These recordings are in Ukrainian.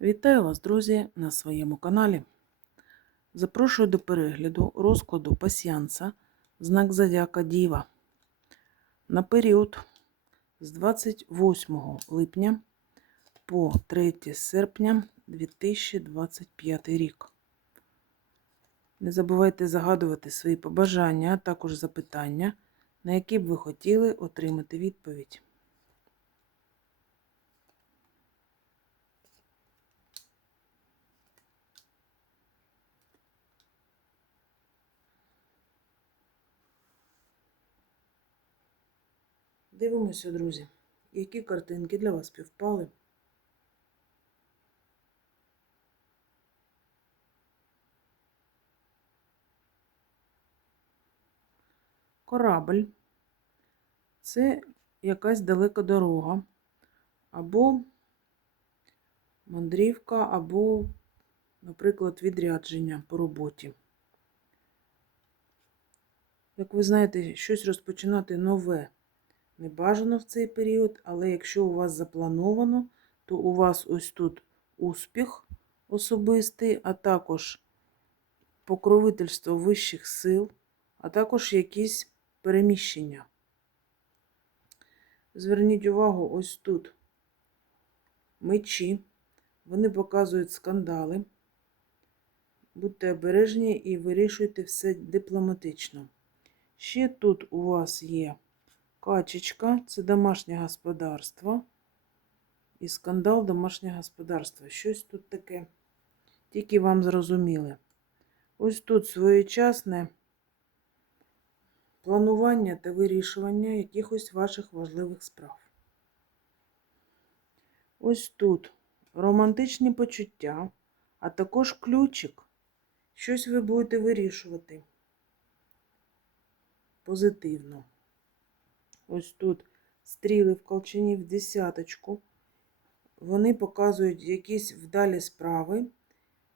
Вітаю вас, друзі, на своєму каналі. Запрошую до перегляду розкладу пасіянса знак Зодіака Діва на період з 28 липня по 3 серпня 2025 рік. Не забувайте загадувати свої побажання, а також запитання, на які б ви хотіли отримати відповідь. Дивимося, друзі, які картинки для вас співпали. Корабль це якась далека дорога, або мандрівка, або, наприклад, відрядження по роботі. Як ви знаєте, щось розпочинати нове не бажано в цей період, але якщо у вас заплановано, то у вас ось тут успіх особистий, а також покровительство вищих сил, а також якісь переміщення. Зверніть увагу, ось тут мечі, вони показують скандали. Будьте обережні і вирішуйте все дипломатично. Ще тут у вас є Качечка це домашнє господарство. І скандал домашнє господарство. Щось тут таке. Тільки вам зрозуміли. Ось тут своєчасне планування та вирішування якихось ваших важливих справ. Ось тут романтичні почуття, а також ключик. Щось ви будете вирішувати позитивно. Ось тут стріли в колчині в десяточку. Вони показують якісь вдалі справи.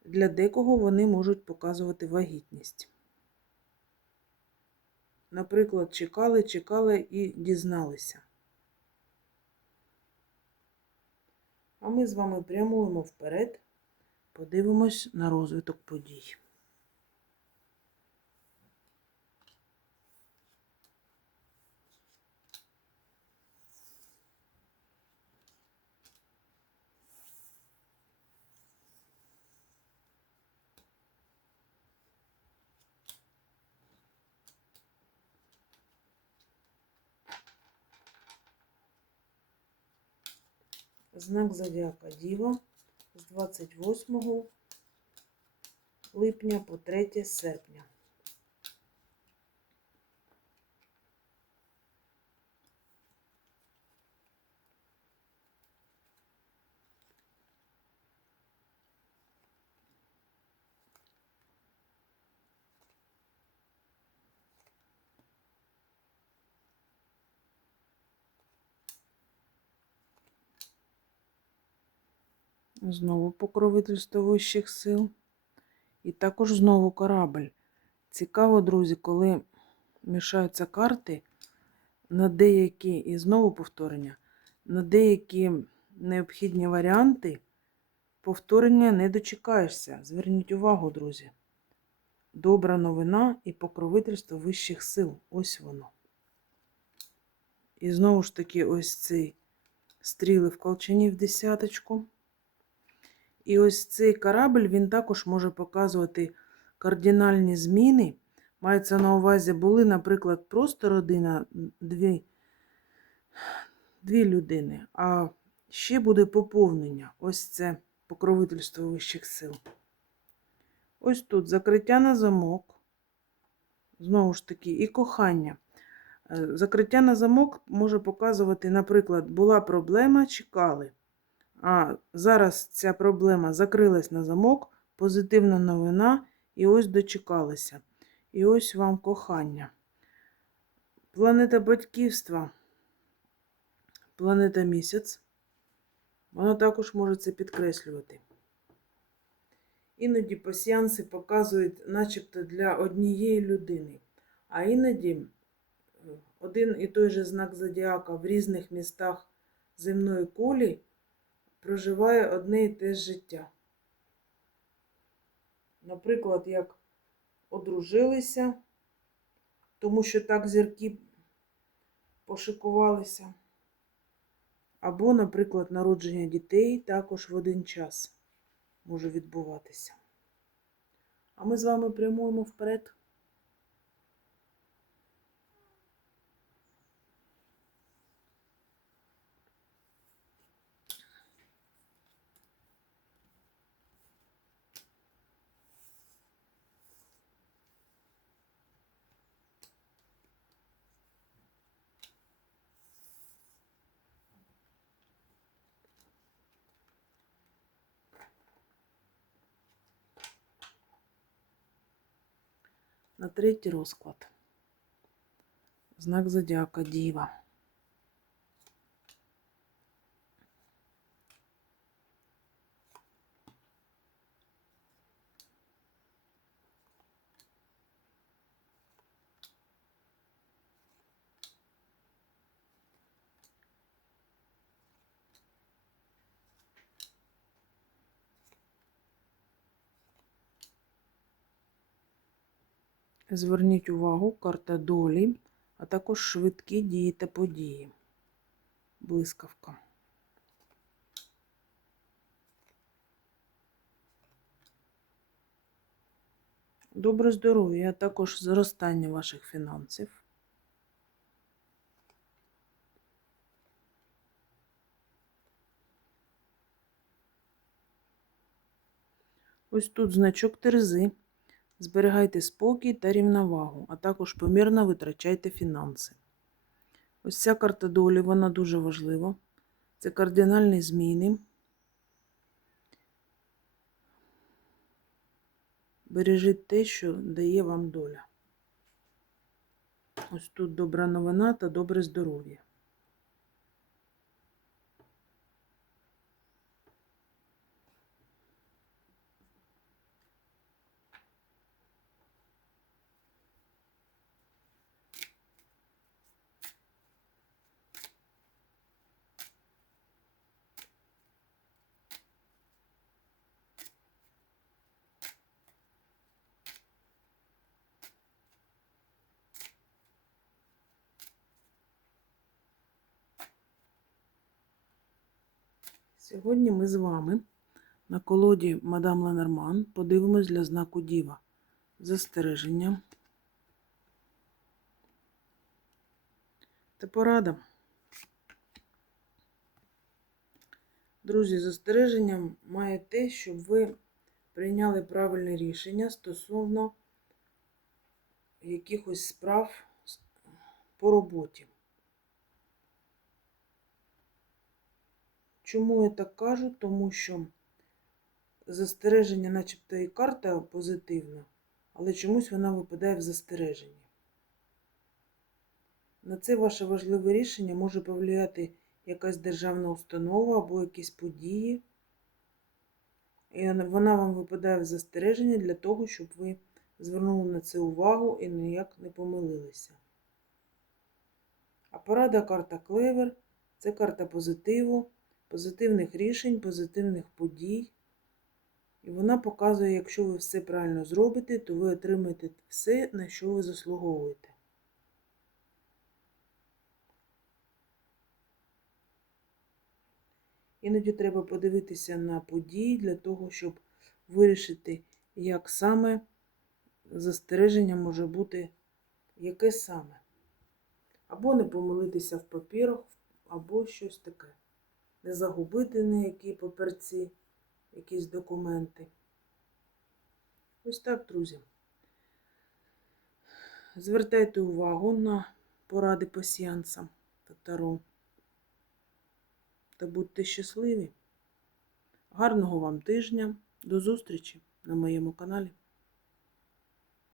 Для декого вони можуть показувати вагітність. Наприклад, чекали, чекали і дізналися. А ми з вами прямуємо вперед, подивимось на розвиток подій. Знак Зодіака Діва з 28 липня по 3 серпня. Знову покровительство вищих сил. І також знову корабль. Цікаво, друзі, коли мішаються карти на деякі, і знову повторення, на деякі необхідні варіанти повторення не дочекаєшся. Зверніть увагу, друзі. Добра новина і покровительство вищих сил. Ось воно. І знову ж таки, ось цей стріли в колчані в десяточку. І ось цей корабль він також може показувати кардинальні зміни. Мається на увазі, були, наприклад, просто родина, дві, дві людини, а ще буде поповнення. Ось це покровительство вищих сил. Ось тут закриття на замок. Знову ж таки, і кохання. Е, закриття на замок може показувати, наприклад, була проблема, чекали. А зараз ця проблема закрилась на замок, позитивна новина, і ось дочекалися. І ось вам кохання. Планета батьківства, планета місяць. Вона також може це підкреслювати. Іноді пасіянси показують начебто для однієї людини, а іноді е, один і той же знак зодіака в різних містах земної кулі проживає одне і те ж життя. Наприклад, як одружилися, тому що так зірки пошикувалися. Або, наприклад, народження дітей також в один час може відбуватися. А ми з вами прямуємо вперед. На третій розклад. Знак зодіака Діва. Зверніть увагу, карта долі, а також швидкі дії та події. Блискавка. Добре здоров'я, а також зростання ваших фінансів. Ось тут значок Терези. Зберігайте спокій та рівновагу, а також помірно витрачайте фінанси. Ось ця карта долі, вона дуже важлива. Це кардинальні зміни. Бережіть те, що дає вам доля. Ось тут добра новина та добре здоров'я. Сьогодні ми з вами на колоді Мадам Ленорман подивимось для знаку Діва. Застереження. Та порада. Друзі, застереження має те, щоб ви прийняли правильне рішення стосовно якихось справ по роботі. Чому я так кажу? Тому що застереження, начебто і карта позитивна, але чомусь вона випадає в застереженні. На це ваше важливе рішення може повлияти якась державна установа або якісь події. І вона вам випадає в застереження для того, щоб ви звернули на це увагу і ніяк не помилилися. А порада карта Клевер це карта позитиву позитивних рішень, позитивних подій. І вона показує, якщо ви все правильно зробите, то ви отримаєте все, на що ви заслуговуєте. Іноді треба подивитися на події для того, щоб вирішити, як саме застереження може бути, яке саме. Або не помилитися в папірах, або щось таке не загубити ніякі паперці, якісь документи. Ось так, друзі. Звертайте увагу на поради пасіянцам та таро. Та будьте щасливі. Гарного вам тижня. До зустрічі на моєму каналі.